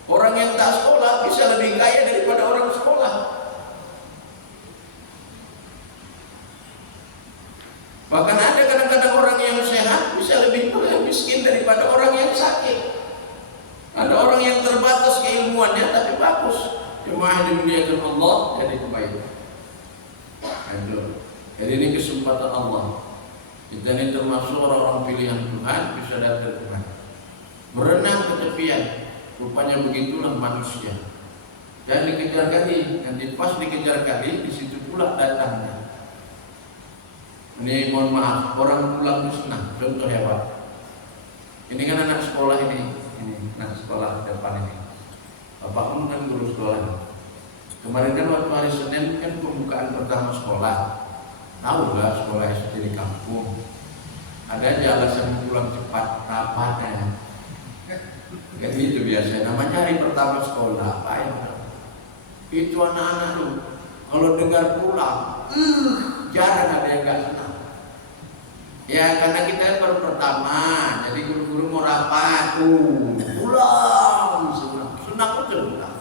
Orang yang tak sekolah bisa lebih kaya daripada orang sekolah. Bahkan ada kadang-kadang orang yang sehat bisa lebih miskin daripada orang yang sakit. Ada orang yang terbatas keilmuannya tapi bagus. Jemaah dimuliakan Allah, jadi kebaikan. Jadi ini kesempatan Allah. Kita ini termasuk orang-orang pilihan Tuhan, bisa datang ke Tuhan. Berenang ke tepian, rupanya begitulah manusia. Dan dikejar kali, nanti pas dikejar kali, di situ pula datangnya. Ini mohon maaf, orang pulang itu senang. Contoh ya Pak. Ini kan anak sekolah ini anak sekolah depan ini. Bapak pun kan guru sekolah. Kemarin kan waktu hari Senin kan pembukaan pertama sekolah. Tahu lah sekolah SD di kampung. Ada aja alasan pulang cepat, rapatnya. Kan itu biasa. Namanya hari pertama sekolah. Apa ya? Itu anak-anak tuh kalau dengar pulang, jarang ada yang nggak senang. Ya karena kita baru pertama, jadi guru-guru mau rapat, pulang, senang betul pulang.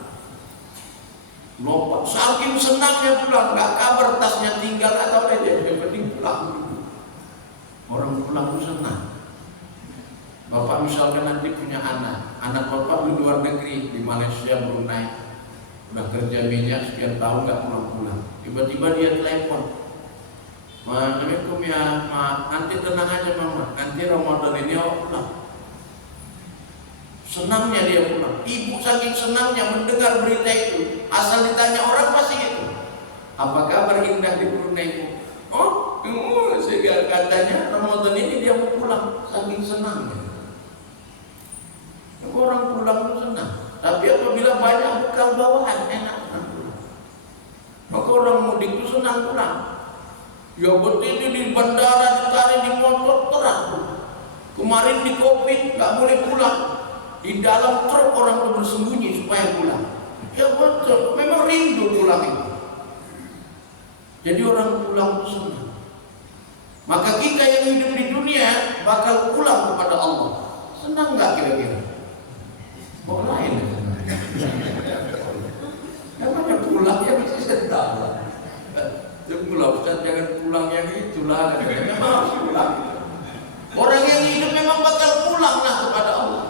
Lompat, saking senangnya pulang, nggak kabar tasnya tinggal atau ada yang penting pulang. Orang pulang itu senang. Bapak misalkan nanti punya anak bapak di luar negeri, di Malaysia, Brunei, udah kerja minyak sekian tahun nggak pulang-pulang. Tiba-tiba dia telepon, Assalamualaikum ya, maaf, nanti tenang aja mama, nanti Ramadan ini aku pulang. Senangnya dia pulang. Ibu saking senangnya mendengar berita itu, asal ditanya orang pasti itu. Apa kabar indah di Brunei? Sehingga katanya Ramadan ini dia mau pulang, saking senangnya. Orang pulang itu senang. Tapi apabila banyak bekal bawaan, enak pulang. Maka orang mudik itu senang pulang. Ya betul di bandara ditarik di motor terang. Kemarin di Covid nggak boleh pulang. Di dalam truk orang itu bersembunyi supaya pulang. Ya betul, memang rindu pulang itu. Jadi orang pulang itu senang. Maka kita yang hidup di dunia bakal pulang kepada Allah. Senang nggak kira-kira? Mau lain? Namanya pulang ya mesti senang. Pulang Ustaz, jangan pulang yang itulah. Harus pulang. Orang yang hidup memang bakal pulanglah kepada Allah.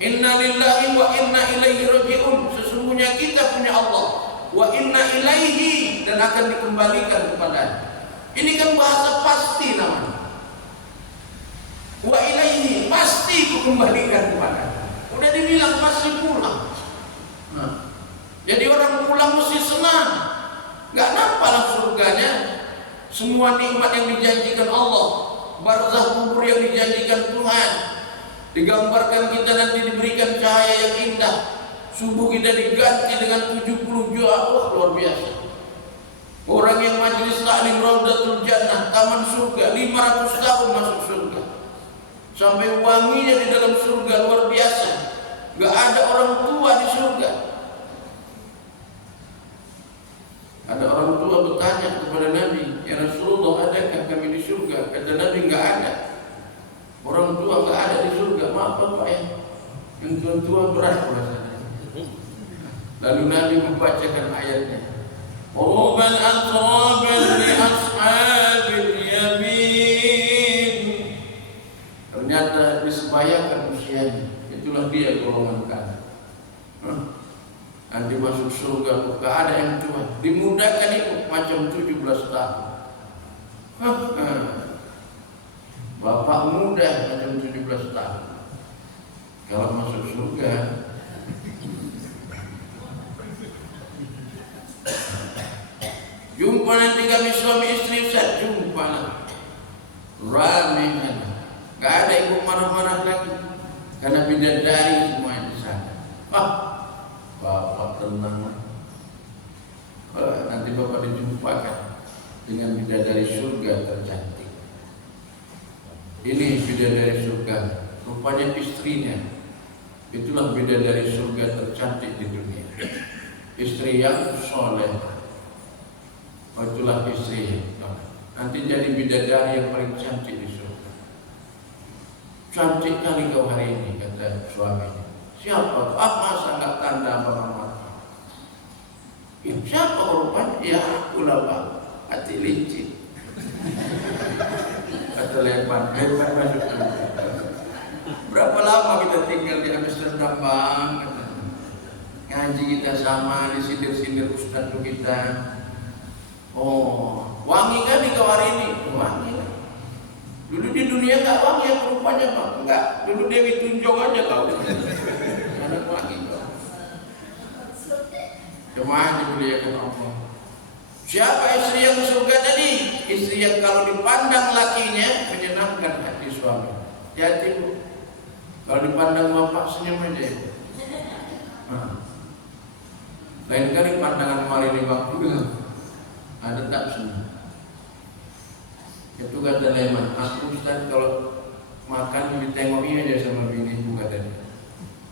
Inna lillahi wa inna ilaihi raji'un. Sesungguhnya kita punya Allah. Wa inna ilaihi, dan akan dikembalikan kepadanya. Ini kan bahasa pasti namanya. Wa ilaihi, pasti dikembalikan kepadanya. Udah dibilang pasti pulang. Jadi orang pulang mesti senang. Gak nampaklah surganya, semua nikmat yang dijanjikan Allah, barzah kubur yang dijanjikan Tuhan, digambarkan kita nanti diberikan cahaya yang indah, subuh kita diganti dengan 70 jua, wah luar biasa. Orang yang majlis taklim Raudatul Jannah, taman surga, 500 tahun masuk surga, sampai wanginya di dalam surga luar biasa. Gak ada orang tua di surga. Ada orang tua bertanya kepada Nabi, ya Rasulullah, adakah kami di surga? Kata Nabi, enggak ada. Orang tua enggak ada di surga. Maaf Bapak ya, yang tua berat rasanya. Lalu Nabi membacakan ayatnya, Uruban atraban li ashabil yamin. Ternyata disebayangkan usianya. Itulah dia golongan kanan. Nanti masuk surga, gak ada yang tua. Dimudahkan itu macam 17 tahun. Bapak muda macam 17 tahun. Kalau masuk surga, jumpa nanti kami suami istri, Ustaz, jumpa lah. Rame kan. Gak ada ibu marah-marah lagi. Karena bidadari semua yang di sana. Bapak tenang. Nanti Bapak dijumpakan dengan bidadari surga tercantik. Ini bidadari surga, rupanya istrinya. Itulah bidadari surga tercantik di dunia. Istri yang soleh. itulah istri. Nanti jadi bidadari yang paling cantik di surga. Cantik kali kau hari ini, kata suaminya. Siapa? Masa nggak tanda abang mati? Ya, siapa korban? Ya aku lah bang, hati licin. Kata lebar masuk surga. Berapa lama kita tinggal di Amsterdam bang? Ngaji kita sama, disindir-sindir ustaz kita. Oh, wangi kan di kau hari ini? Wangi kan? Dulu di dunia nggak wangi ya rupanya bang? Enggak, dulu Dewi Tunjung aja kau. Ada wangi bang. Jemaah dimuliakan Allah. Siapa istri yang surga tadi? Istri yang kalau dipandang lakinya menyenangkan hati suami. Hati bu. Kalau dipandang bapak senyum aja. Lain kali pandangan hari ini bang juga ada tak senyum. Itu kata Leman, aku Ustaz kalau makan ditengoki aja sama biniku katanya.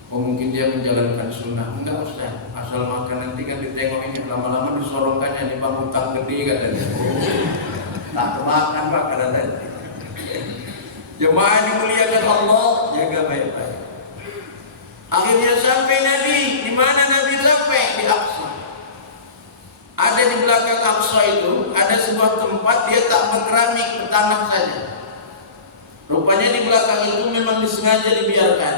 Oh mungkin dia menjalankan sunnah. Enggak Ustaz, asal makan nanti kan ditengokinya, lama-lama disorongkannya di bangku tak gede katanya. Tak makan pak katanya. Jemaah dimuliakan Allah, jaga baik-baik. Akhirnya sampai Nabi, di mana Nabi sampai? Di Aqsa. Ada di belakang Aqsa itu ada sebuah tempat dia tak berkeramik, bertanah saja. Rupanya di belakang itu memang disengaja dibiarkan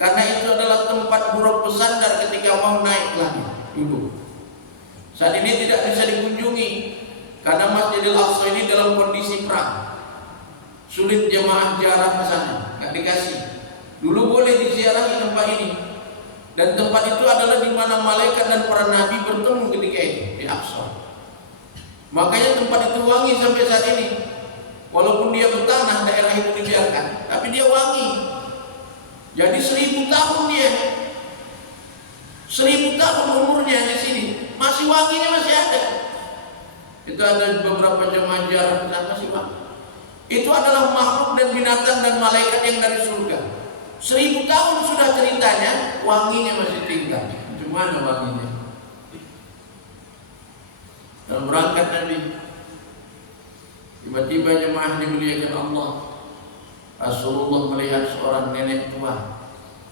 karena itu adalah tempat buruk bersandar ketika mau naik langit dulu. Saat ini tidak bisa dikunjungi karena Masjidil Aqsa ini dalam kondisi perang. Sulit jemaah ziarah ke sana, nggak dikasih. Dulu boleh diziarahi tempat ini. Dan tempat itu adalah di mana malaikat dan para nabi bertemu ketika itu di Aqsa. Makanya tempat itu wangi sampai saat ini. Walaupun dia bertanah daerah itu dibiarkan, tapi dia wangi. Jadi 1000 tahun dia. 1000 tahun umurnya di sini. Masih wanginya masih ada. Itu ada beberapa jemaah ziarah dan masih wangi. Itu adalah makhluk dan binatang dan malaikat yang dari surga. 1000 tahun sudah ceritanya, wanginya masih tinggal. Gimana wanginya? Dan berangkat Nabi. Tiba-tiba jemaah dimuliakan Allah. Rasulullah melihat seorang nenek tua,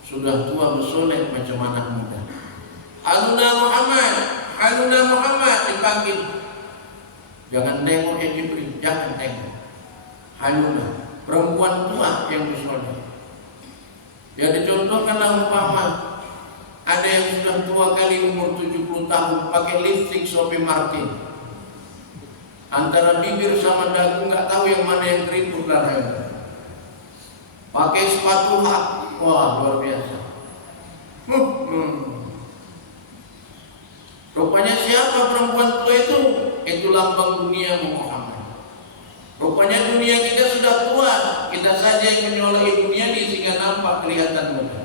sudah tua bersolek macam anak muda. Haluna Muhammad, Haluna Muhammad dipanggil. Jangan tengok ya Jibril, jangan tengok. Haluna, perempuan tua yang bersolek. Ya dicontohkanlah umpama ada yang sudah tua kali umur 70 tahun pakai lipstick Sophie Martin. Antara bibir sama dagu nggak tahu yang mana yang keriput darahnya. Pakai sepatu hak, wah luar biasa. Rupanya siapa perempuan tua itu? Itu lambang dunia Muhammad. Rupanya dunia kita sudah tua, kita saja yang menyolai dunia ini sehingga nampak kelihatan muda.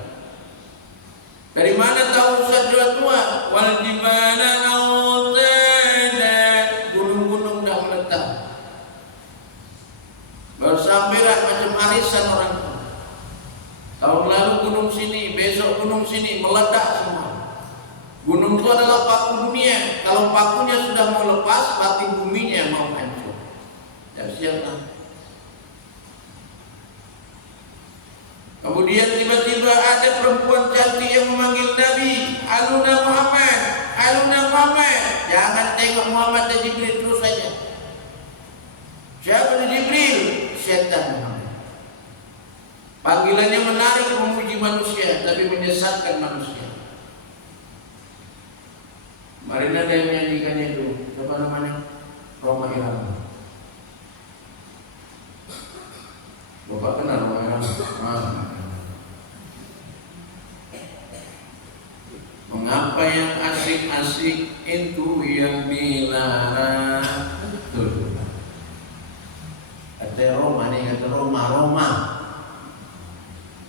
Dari mana tahu sudah tua? Wal jibala awtada, gunung-gunung dah meletak. Bersambiran macam arisan orang tua. Tahun lalu gunung sini, besok gunung sini, meledak semua. Gunung itu adalah paku dunia. Kalau pakunya sudah mau lepas, pati buminya mau hancur. Siap-siaplah. Kemudian tiba-tiba ada perempuan cantik yang memanggil Nabi, Haluna Muhammad, Haluna Muhammad. Jangan tengok Muhammad dan Jibril terus saja. Siapa Jibril? Setan Muhammad. Panggilannya menarik memuji manusia, tapi menyesatkan manusia. Kemarin ada yang nyanyikannya itu, apa namanya? Roma Irama. Bapak kenal Roma Irama? Mengapa yang asik-asik itu yang dilarang? Betul. Kata Roma nih, kata Roma.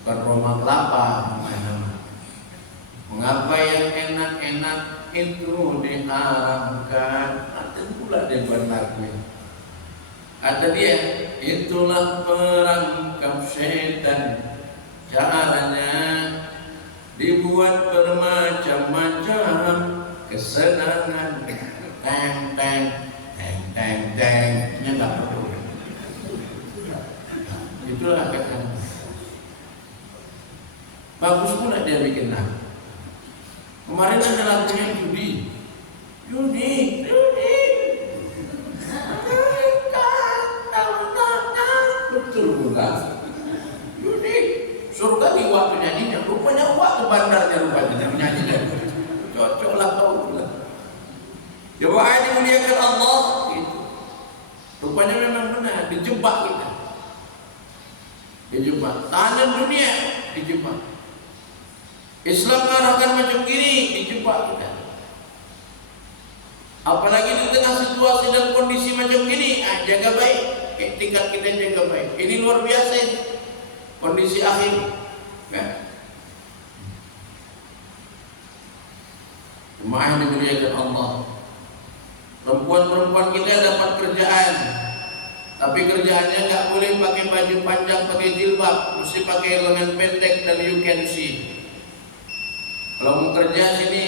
Bukan Roma kelapa. Mengapa yang enak-enak itu diharamkan? Ada pula dia buat lagu. Ada dia, itulah perangkap setan. Caranya dibuat bermacam-macam kesenangan. Teng-teng, teng-tengnya nggak perlu. Itulah kata. Bagus pula dia bikin lagu. Kemarin ada lagunya judi. Betul bukan? Judi. Surga di waktu nyanyinya, rupanya waktu bandarnya rupanya nyanyinya. Cocoklah kau pula. Jemaah dimuliakan Allah. Gitu. Rupanya memang benar, dijebak kita. Dijebak. Tanam dunia dijebak. Islam arahkan macam kiri, dijebak kita. Apalagi di tengah situasi dan kondisi macam ini, jaga baik, etikat kita jaga baik. Ini luar biasa ini. Kondisi akhir. Jemaah dimuliakan Allah. Perempuan-perempuan kita dapat kerjaan, tapi kerjaannya nggak boleh pakai baju panjang, pakai jilbab, mesti pakai lengan pendek dan you can see. Kalau mau kerja sini,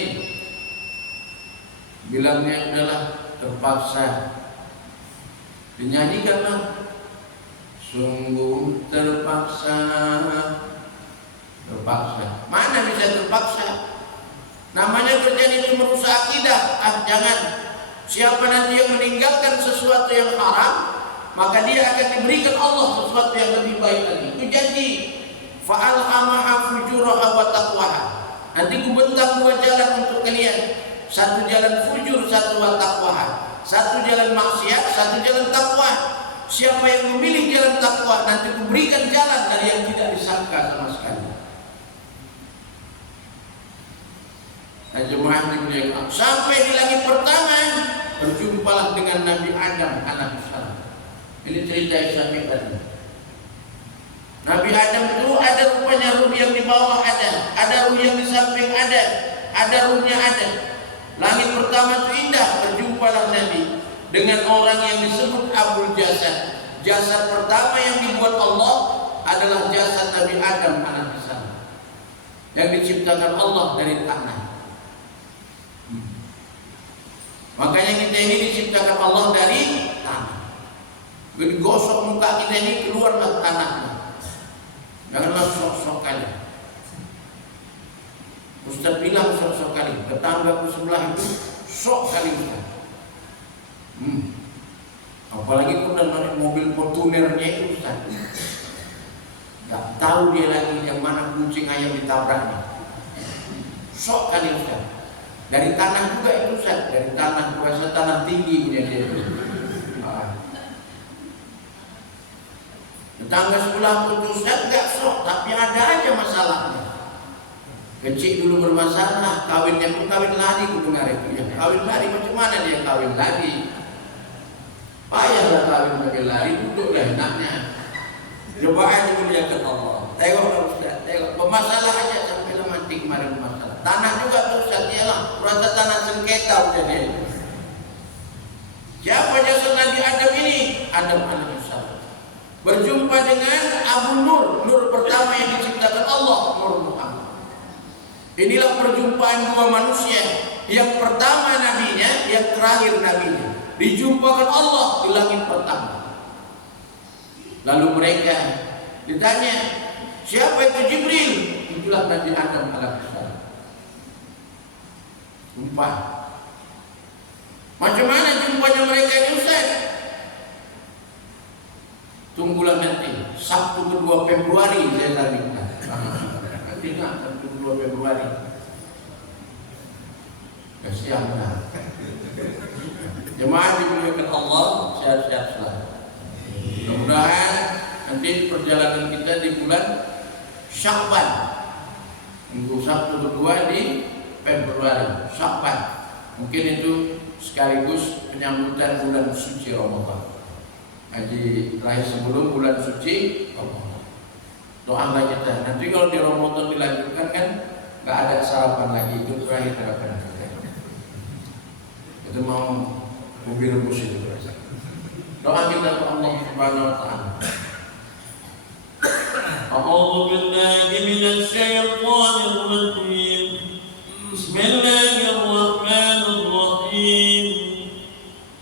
bilangnya adalah terpaksa. Dinyanyikanlah. Sungguh terpaksa. Terpaksa. Mana bisa terpaksa? Namanya kerjaan itu merusak akidah. Jangan. Siapa nanti yang meninggalkan sesuatu yang haram, maka dia akan diberikan Allah sesuatu yang lebih baik lagi. Itu janji. Fa'alhamaha fujuraha wa taqwaha. Nanti ku bentang dua jalan untuk kalian. Satu jalan fujur, satu taqwaha. Satu jalan maksiat, satu jalan takwa. Siapa yang memilih jalan takwa, nanti ku berikan jalan dari yang tidak disangka sama sekali. Jemaah dimuliakan. Sampai di langit pertama berjumpalah dengan Nabi Adam alaihissalam. Ini cerita yang sampaikan. Nabi Adam itu ada rupanya ruh yang di bawah ada ruh yang di samping ada ruhnya ada. Langit pertama itu indah, berjumpalah Nabi dengan orang yang disebut Abul Jasad. Jasad pertama yang dibuat Allah adalah jasad Nabi Adam alaihissalam yang diciptakan Allah dari tanah. Makanya kita ini diciptakan Allah dari tanah. Gosok muka kita ini, keluarlah tanahnya. Janganlah sok-sok kali. Ustaz bilang sok-sok kali. Tetanggaku sebelah itu sok kali Ustaz. Apalagi kalau naik mobil Fortunernya itu Ustaz. Gak tahu dia lagi yang mana kucing ayam ditabraknya. Sok kali Ustaz. Dari tanah juga itu Ustaz, dari tanah, kurasa tanah tinggi punya dia. Tetangga sebelah itu Ustaz gak sok, tapi ada aja masalahnya. Kecil dulu bermasalah, kawinnya pun kawin lari ku dengar itu ya. Kawin lari macam mana dia kawin lari? Payahlah kawin pakai lari, duduklah enaknya. Coba aja dimuliakan Allah. Tengoklah Ustaz, tengok bermasalah aja sampai mati kemarin masalah. Tanah juga tuh Ustaz, iyalah, rasa tanah sengketa udah dia. Siapa jasad Nabi Adam ini? Adam alaihissalam. Berjumpa dengan Abu Nur pertama yang diciptakan Allah, Nur Muhammad. Inilah perjumpaan dua manusia. Yang pertama nabinya, yang terakhir nabinya. Dijumpakan Allah di langit pertama. Lalu mereka ditanya, siapa itu Jibril? Itulah Nabi Adam alaihissalam. Jumpa. Macam mana jumpanya mereka ini Ustaz? Tunggulah nanti Sabtu kedua Februari saya tadi. Nanti nggak Sabtu kedua Februari. Kasihan lah. Jemaah dimuliakan Allah, sehat-sehat selalu. Mudah-mudahan nanti perjalanan kita di bulan Sya'ban, minggu Sabtu kedua di Februari, Sya'ban. Mungkin itu sekaligus penyambutan bulan suci Ramadan. Haji terakhir sebelum bulan suci Ramadan. Doalah kita. Nanti kalau di Ramadan dilanjutkan kan nggak ada sarapan lagi, itu terakhir harapan kita. Itu mau mobil rebus itu. Doa kita kepada Allah Subhanahu wa taala. A'udzu billahi minasy syaithanir rajim. Bismillahirrahmanirrahim.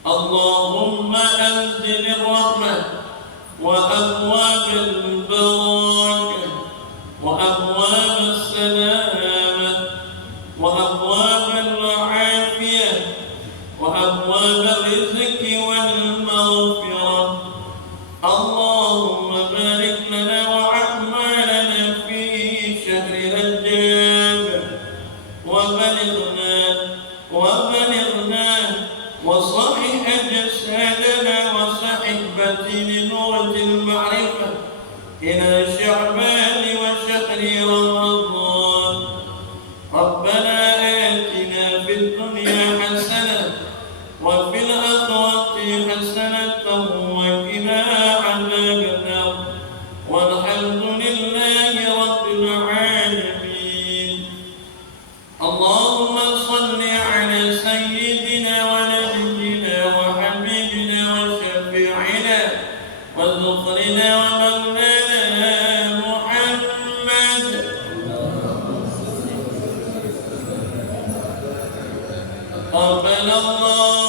Allahumma وصحح أجسادنا وصحبة بنورة المعرفة إلى شعبان وشهر رمضان. ربنا آتنا في الدنيا حسنة وفي الآخرة حسنة وقنا عذاب النار والحمد لله رب العالمين. اللهم صل على سيدنا ونبينا وحبيبنا وشفيعنا وذخرنا ومولانا محمد. قبل الله